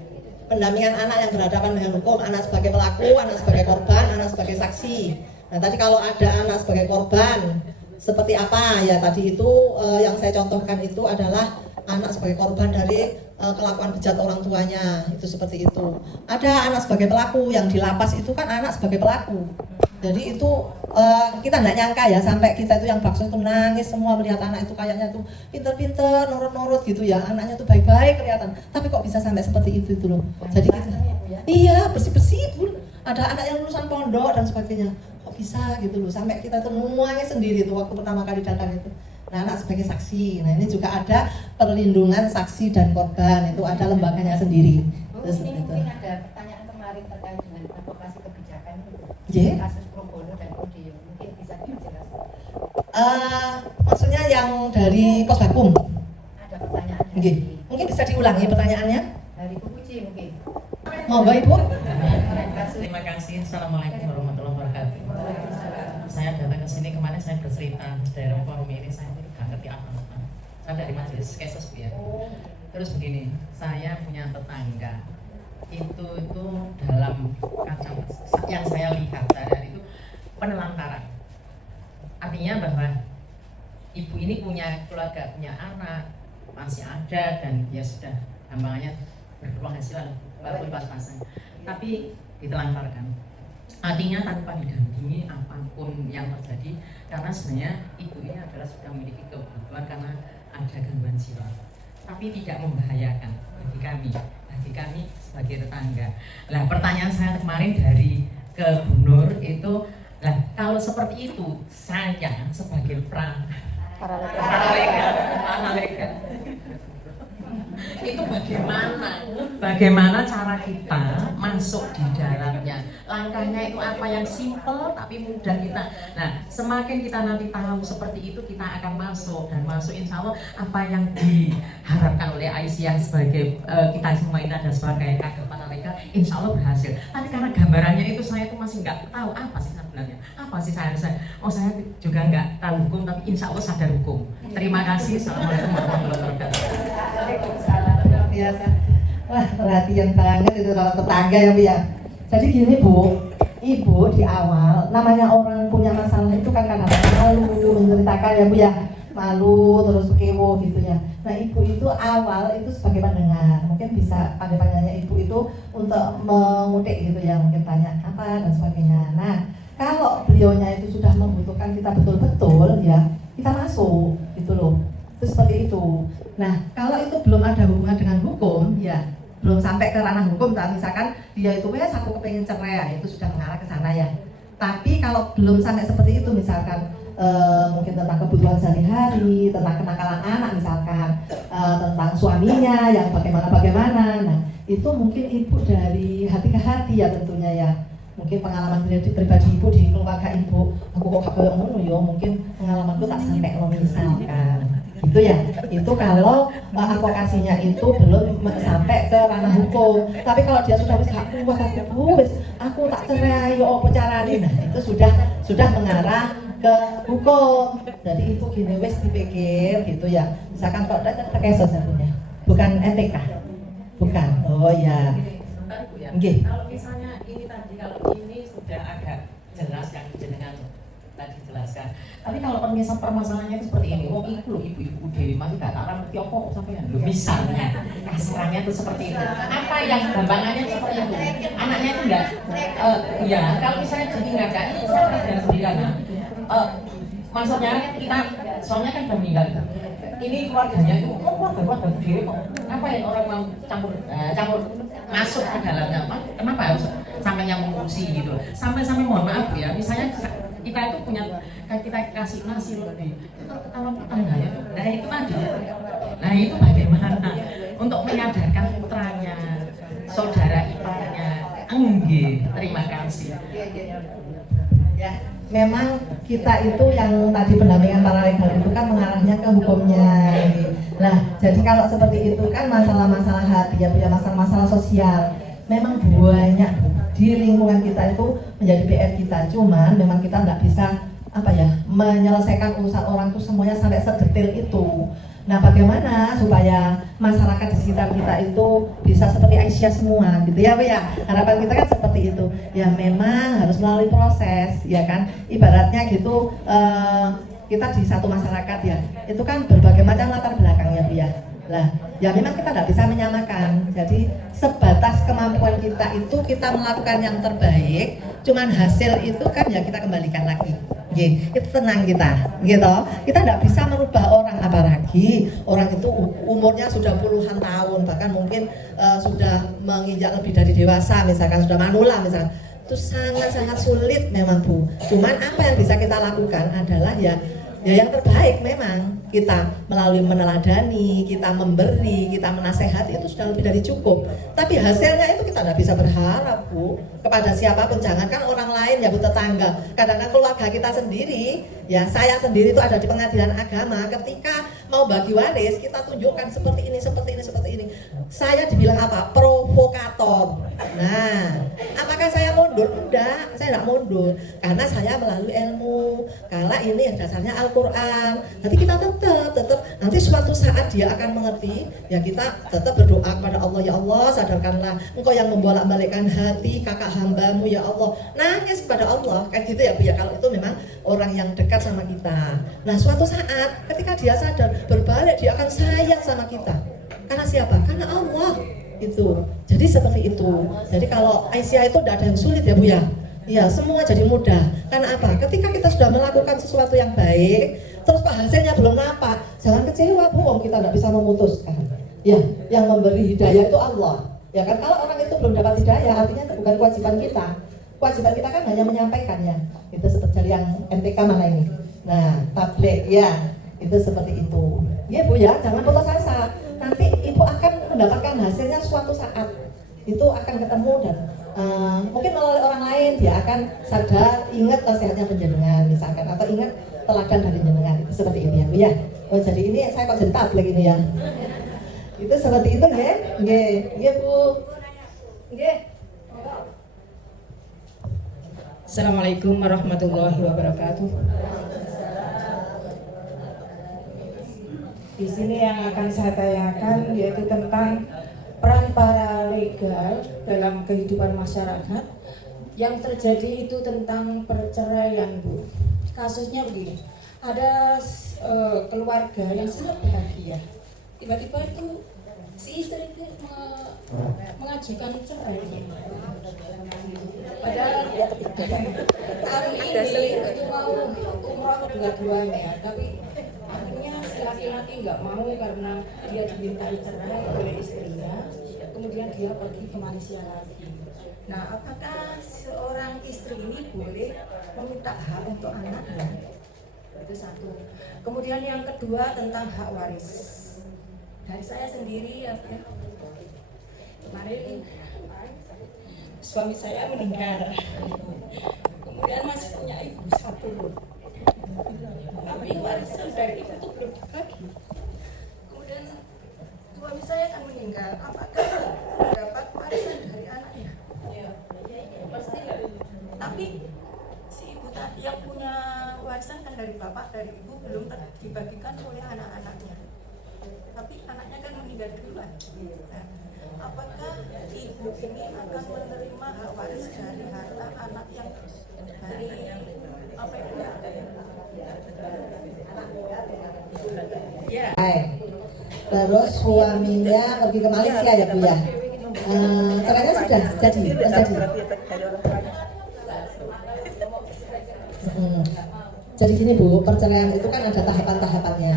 pendampingan anak yang berhadapan dengan hukum, anak sebagai pelaku, anak sebagai korban, anak sebagai saksi. Nah tadi kalau ada anak sebagai korban seperti apa ya, tadi itu yang saya contohkan itu adalah anak sebagai korban dari kelakuan bejat orang tuanya, itu seperti itu. Ada anak sebagai pelaku, yang di lapas itu kan anak sebagai pelaku. Jadi itu kita nggak nyangka ya, sampai kita itu yang bakso itu nangis semua melihat anak itu kayaknya tuh pinter-pinter, nurut-nurut gitu ya, anaknya tuh baik-baik kelihatan. Tapi kok bisa sampai seperti itu loh. Jadi kita, iya bersih-bersih Bun. Ada anak yang lulusan pondok dan sebagainya. Kok bisa gitu loh, sampai kita tuh nangis sendiri tuh waktu pertama kali datang itu. Nah, anak sebagai saksi. Nah, ini juga ada perlindungan saksi dan korban. Itu ada lembaganya sendiri. Terus mungkin ada pertanyaan kemarin terkait dengan advokasi kebijakan itu. Yeah. Kasus pro bono dan Odeo. Mungkin bisa dijelaskan. Maksudnya yang dari Posbakum. Ada pertanyaan. Nggih. Mungkin bisa diulangi pertanyaannya. Dari Bu Puji mungkin. Monggo Ibu. Terima kasih. Assalamualaikum warahmatullahi wabarakatuh. Saya datang ke sini kemarin, saya bercerita dalam forum ini, saya nggak ngerti apa-apa. Saya dari majelis kesos ya. Terus begini, saya punya tetangga itu dalam kacamata yang saya lihat dari itu penelantaran. Artinya bahwa ibu ini punya keluarga, punya anak, masih ada dan dia sudah gampangannya berpenghasilan walaupun pas-pasan, tapi ditelantarkan. Artinya tanpa didampingi apapun yang terjadi, karena sebenarnya ibu ini adalah sudah memiliki kebutuhan karena ada gangguan jiwa, tapi tidak membahayakan bagi kami sebagai tetangga. Nah, pertanyaan saya kemarin dari ke Bu Nur itu, nah kalau seperti itu saya sebagai paralegal itu bagaimana cara kita masuk di dalamnya, langkahnya itu apa yang simple tapi mudah kita. Nah, semakin kita nanti tahu seperti itu, kita akan masuk dan masuk, insya Allah apa yang diharapkan oleh Aisyah sebagai kita semua ini ada sebagai kader paralegal, insya Allah berhasil. Tapi karena gambarannya itu saya itu masih nggak tahu apa sih sebenarnya, apa sih saya juga nggak tahu hukum, tapi insya Allah sadar hukum. Terima kasih. Assalamualaikum warahmatullahi wabarakatuh. Biasa. Wah, perhatian banget itu kalau tetangga ya Bu ya. Jadi gini Bu, Ibu di awal, namanya orang punya masalah itu kan kadang-kadang malu menceritakan ya Bu ya. Malu terus kewo gitu ya. Nah Ibu itu awal itu sebagai pendengar, mungkin bisa pandangannya Ibu itu untuk mengutik gitu ya, mungkin tanya apa dan sebagainya. Nah kalau beliaunya itu sudah membutuhkan kita betul-betul ya, kita masuk gitu loh. Itu seperti itu. Nah, kalau itu belum ada hubungan dengan hukum, ya belum sampai ke ranah hukum, misalkan dia itu aku kepengen cerai, itu sudah mengarah ke sana ya. Tapi kalau belum sampai seperti itu, misalkan mungkin tentang kebutuhan sehari-hari, tentang kenakalan anak misalkan, tentang suaminya yang bagaimana, nah itu mungkin Ibu dari hati ke hati ya tentunya ya. Mungkin pengalaman pribadi Ibu di keluarga Ibu, aku kok kayak ngono ya, mungkin pengalamanku tak sampai lo misalkan. Gitu ya, itu kalau advokasinya itu belum sampai ke ranah hukum. Tapi kalau dia sudah bisa aku tak cerai, yo apa carane, nah itu sudah mengarah ke hukum. Jadi itu gini wes dipikir gitu ya. Misalkan kalau pakai sosialnya, bukan etika, bukan. Oh ya. Kalau misalnya ini tadi, kalau ini sudah agak jelas yang jenengan tadi jelaskan. Tapi kalau permasalahannya itu seperti ini, oh itu loh ibu-ibu Dewi masih gak tahu ngerti apa sampean. Loh misalnya kasarannya itu seperti itu. Apa yang gampangannya seperti itu? Anaknya itu enggak ya kalau misalnya ditinggalkan itu saya pernah sendiri kan. Maksudnya kita soalnya kan udah meninggal. Ini keluarganya itu keluarga Dewi kok. Apa yang orang mau campur masuk ke dalamnya? Kenapa harus sampai yang mengurusi gitu? Sampai mohon maaf ya, misalnya kita itu punya kita kasih nasi lebih kalau tetangganya nah itu tadi nah itu bagaimana untuk menyadarkan putranya saudara iparnya terima kasih Ya, memang kita itu yang tadi pendampingan paralegal itu kan mengarahnya ke hukumnya. Nah, jadi kalau seperti itu kan masalah-masalah hati, ya punya masalah-masalah sosial. Memang banyak di lingkungan kita itu menjadi PR kita. Cuman memang kita nggak bisa menyelesaikan urusan orang itu semuanya sampai sedetil itu. Nah, bagaimana supaya masyarakat di sekitar kita itu bisa seperti Aisyah semua, gitu ya, Bu ya? Harapan kita kan seperti itu. Ya memang harus melalui proses, ya kan? Ibaratnya gitu, kita di satu masyarakat ya, itu kan berbagai macam latar belakangnya, Bu ya. Lah, ya memang kita tidak bisa menyamakan. Jadi sebatas kemampuan kita itu kita melakukan yang terbaik. Cuman hasil itu kan ya kita kembalikan lagi. Itu tenang kita, gitu. Kita tidak bisa merubah orang, apalagi orang itu umurnya sudah puluhan tahun, bahkan mungkin sudah menginjak lebih dari dewasa, misalkan sudah manula, misalkan. Itu sangat-sangat sulit memang, Bu. Cuman apa yang bisa kita lakukan adalah ya yang terbaik memang kita melalui meneladani, kita memberi, kita menasehati itu sudah lebih dari cukup. Tapi hasilnya itu kita tidak bisa berharap, Bu, kepada siapapun. Jangankan orang lain ya, Bu, tetangga. Kadang-kadang keluarga kita sendiri, ya saya sendiri itu ada di pengadilan agama. Ketika mau bagi waris, kita tunjukkan seperti ini, seperti ini, seperti ini. Saya dibilang apa? Provokator. Nah, apakah saya mundur? Enggak, saya tidak mundur. Karena saya melalui ilmu. Kalau ini dasarnya Al-Quran. Nanti kita tetap nanti suatu saat dia akan mengerti. Ya kita tetap berdoa kepada Allah, ya Allah sadarkanlah Engkau yang membolak-balikkan hati kakak hambamu, ya Allah. Nangis kepada Allah, kayak gitu ya, Bu ya. Kalau itu memang orang yang dekat sama kita. Nah, suatu saat ketika dia sadar berbalik, dia akan sayang sama kita. Karena siapa? Karena Allah. Itu. Jadi seperti itu. Jadi kalau Aisyah itu tidak ada yang sulit ya, Bu ya. Ya, semua jadi mudah. Karena apa? Ketika kita sudah melakukan sesuatu yang baik, terus hasilnya belum nampak, jangan kecewa, Bu. Kita tidak bisa memutuskan. Ya, yang memberi hidayah itu Allah. Ya kan, kalau orang itu belum dapat hidayah, artinya itu bukan kewajiban kita. Kewajiban kita kan hanya menyampaikannya. Itu seperti yang MTK mana ini? Nah, tabligh ya, itu seperti itu. Ya, Bu ya, jangan putus asa. Nanti Ibu akan mendapatkan hasilnya suatu saat. Itu akan ketemu dan mungkin melalui orang lain dia akan sadar, ingat nasihatnya penjenengan misalkan, atau ingat teladan dari jenengan. Itu seperti ini ya, Bu ya. Oh, jadi ini saya kok jadi tabligh ini ya. Itu seperti itu nggih. Nggih, Bu. Nggih. Assalamualaikum warahmatullahi wabarakatuh. Di sini yang akan saya tanyakan yaitu tentang peran paralegal dalam kehidupan masyarakat. Yang terjadi itu tentang perceraian, Bu. Kasusnya begini, ada keluarga yang sangat bahagia. Tiba-tiba itu si istri itu mengajukan cerai. Padahal tahun ini itu mau umroh kedua-duanya, tapi akhirnya si laki-laki nggak mau karena dia dimintai cerai oleh istrinya. Kemudian dia pergi ke Malaysia lagi. Nah, apakah seorang istri ini boleh meminta hak untuk anaknya? Itu satu. Kemudian yang kedua tentang hak waris. Dari saya sendiri ya, kemarin suami saya meninggal, kemudian masih punya ibu satu, tapi warisan dari ibu itu belum dibagi. Kemudian suami saya kan meninggal, apakah dapat warisan dari anaknya? Pasti lah. Tapi si ibu tadi yang punya warisan kan dari bapak, dari ibu, belum dibagikan oleh anak-anaknya. Tapi anaknya kan meninggal duluan. Nah, apakah ibu ini akan menerima hak waris dari harta anak yang dari apa itu Baik. Terus suaminya pergi ke Malaysia ya Bu ya. Cerainya sudah terjadi. Jadi gini Bu, perceraian itu kan ada tahapan-tahapannya,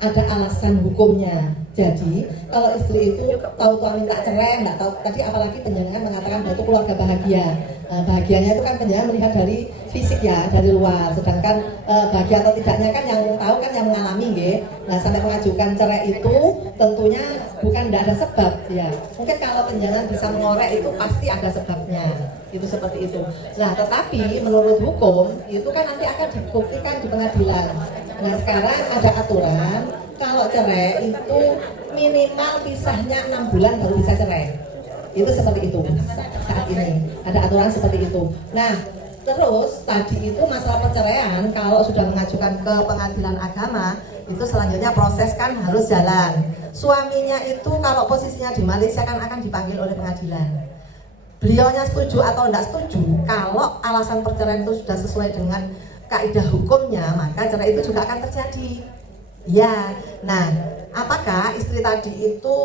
ada alasan hukumnya. Jadi kalau istri itu tahu-tahu minta cerai, nggak tahu tadi apalagi penjenengan mengatakan bahwa itu keluarga bahagia. Bahagianya itu kan penjenengan melihat dari fisik ya, dari luar. Sedangkan bahagia atau tidaknya kan yang tahu kan yang mengalami, nggih. Nah sampai mengajukan cerai itu tentunya bukan tidak ada sebab ya. Mungkin kalau penjenengan bisa mengorek itu pasti ada sebabnya. Itu seperti itu. Nah tetapi menurut hukum itu kan nanti akan dibuktikan di pengadilan. Nah sekarang ada aturan kalau cerai itu minimal pisahnya 6 bulan baru bisa cerai. Itu seperti itu saat ini ada aturan seperti itu. Nah terus tadi itu masalah perceraian kalau sudah mengajukan ke pengadilan agama itu selanjutnya proses kan harus jalan. Suaminya itu kalau posisinya di Malaysia kan akan dipanggil oleh pengadilan. Beliaunya setuju atau tidak setuju, kalau alasan perceraian itu sudah sesuai dengan kaidah hukumnya, maka cerai itu juga akan terjadi. Ya, nah, apakah istri tadi itu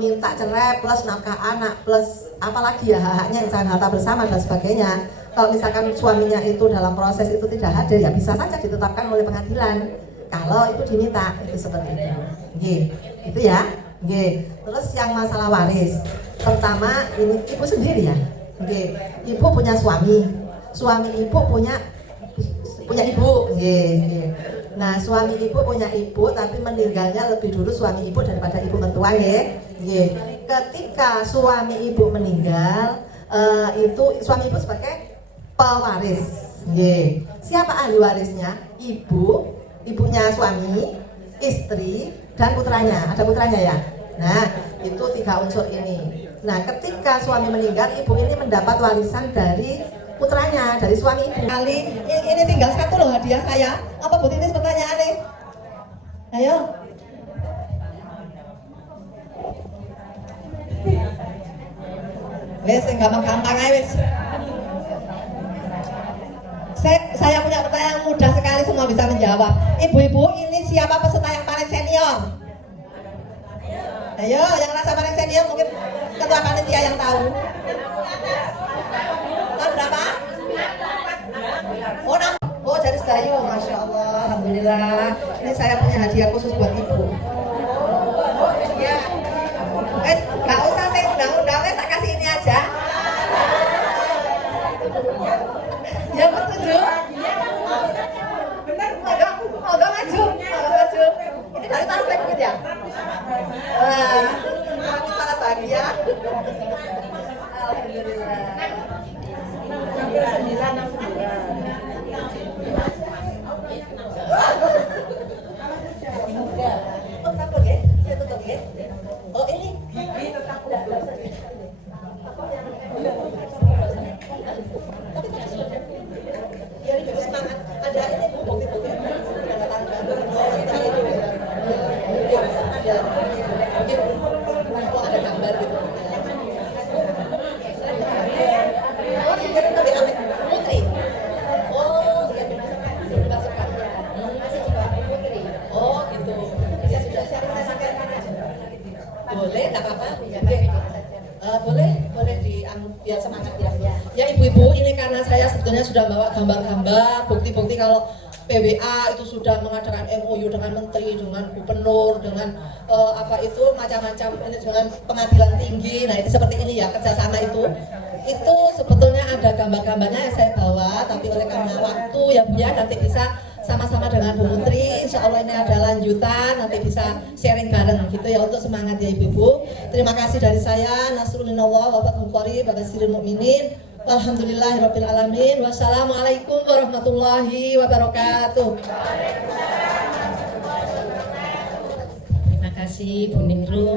minta cerai plus nafkah anak plus apalagi ya hak-haknya misalkan harta bersama dan sebagainya. Kalau misalkan suaminya itu dalam proses itu tidak hadir, ya bisa saja ditetapkan oleh pengadilan. Kalau itu diminta, itu seperti itu. Nggih, itu ya. Nggih. Terus yang masalah waris. Pertama, ini ibu sendiri ya. Nggih. Ibu punya suami. Suami ibu punya ibu. Nggih. Nah, suami ibu punya ibu tapi meninggalnya lebih dulu suami ibu daripada ibu mertua nggih. Ketika suami ibu meninggal, itu suami ibu sebagai pewaris. Nggih. Siapa ahli warisnya? Ibu, ibunya suami, istri, dan putranya. Ada putranya ya. Nah, itu 3 unsur ini. Nah, ketika suami meninggal, ibu ini mendapat warisan dari putranya, dari suami ibu. Kali ini tinggal 1 loh hadiah saya. Apa Bu Titis pertanyaan nih? Ayo. Wes gampang-gampang aja wes. Saya punya pertanyaan mudah sekali, semua bisa menjawab. Ibu-ibu, ini siapa peserta yang paling senior? Ayo, yang rasa paling senior mungkin ketua panitia yang tahu. Tahun berapa? Oh dari Sedayu, Masya Allah, Alhamdulillah. Ini saya punya hadiah khusus buat ibu. Ya, nggak usah saya undang-undang, saya kasih ini aja. Ya, setuju. Benar, mau maju. Ini dari Tasbek gitu ya? Kami sangat bahagia. Alhamdulillah. Sampai 962. Oh, takut ya? Saya tutup ya? Oh, ini gigi tetap ya, ini semangat. Ada ini bukti-bukti. Ada tanda. Ada gambar gitu. Putri. Oh, dimasukkan. Oh, gitu. Ya sudah siap saya sampaikan. Boleh, nggak apa-apa. Boleh biar semangat ya. Ya ibu-ibu, ini karena saya sebetulnya sudah bawa gambar-gambar, bukti-bukti kalau PWA itu sudah mengadakan MOU dengan menteri, dengan gubernur, dengan macam-macam ini dengan pengadilan tinggi. Nah itu seperti ini ya kerjasama itu sebetulnya ada gambar-gambarnya yang saya bawa, tapi oleh karena waktu ya Bu ya nanti bisa sama-sama dengan Bu Menteri. Insya Allah ini ada lanjutan, nanti bisa sharing bareng gitu ya untuk semangat ya ibu-ibu. Terima kasih dari saya. Nasrulillah wa fathul qarib wa basyiril mu'minin. Alhamdulillahirabbil alamin. Wassalamualaikum warahmatullahi wabarakatuh. Terima kasih Bu Ningrum.